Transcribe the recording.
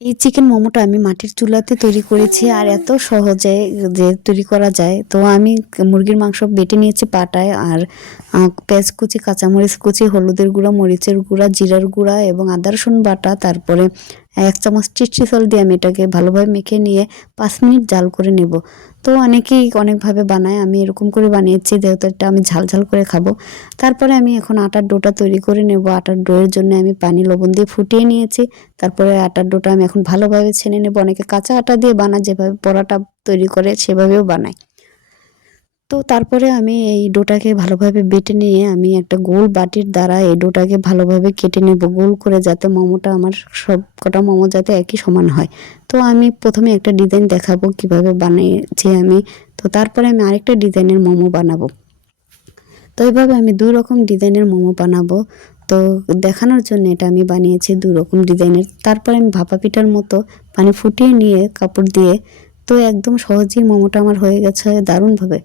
এই চিকেন মোমোটা আমি মাটির চুলাতে তৈরি করেছি আর এত সহজে যে তৈরি করা যায়। তো আমি মুরগির মাংস বেটে নিয়েছি পাটায় আর পেঁয়াজ কুচি, কাঁচামরিচ কুচি, হলুদের গুঁড়া, মরিচের গুঁড়া, জিরার গুঁড়া এবং আদা রসুন বাটা, তারপরে ১ চামচ চিট্টি দিয়ে আমি এটাকে ভালোভাবে মেখে নিয়ে ৫ মিনিট জাল করে নেব। তো অনেকেই অনেকভাবে বানায়, আমি এরকম করে বানিয়েছি যেহেতু এটা আমি ঝাল ঝাল করে খাবো। তারপরে আমি এখন আটার ডোটা তৈরি করে নেব। আটার ডোয়ের জন্য আমি পানি লবণ দিয়ে ফুটিয়ে নিয়েছি। তারপরে আটার ডোটা আমি এখন ভালোভাবে ছেনে নেব। অনেকে কাঁচা আটা দিয়ে বানায়, যেভাবে পরোটা তৈরি করে সেভাবেও বানায়। তো তারপরে আমি এই ডোটাকে ভালোভাবে বেটে নিয়ে আমি একটা গোল বাটির দ্বারা এই ডোটাকে ভালোভাবে কেটে নেব গোল করে, যাতে মোমোটা আমার সবকটা মোমো যাতে একই সমান হয়। তো আমি প্রথমে একটা ডিজাইন দেখাবো কিভাবে বানিয়েছি আমি। তো তারপরে আমি আরেকটা ডিজাইনের মোমো বানাবো। তো এভাবে আমি ২ রকম ডিজাইনের মোমো বানাবো। তো দেখানোর জন্য এটা আমি বানিয়েছি ২ রকম ডিজাইনের। তারপরে আমি ভাপা পিঠার মতো পানি ফুটিয়ে নিয়ে কাপড় দিয়ে, তো একদম সহজেই মোমোটা আমার হয়ে গেছে দারুণভাবে।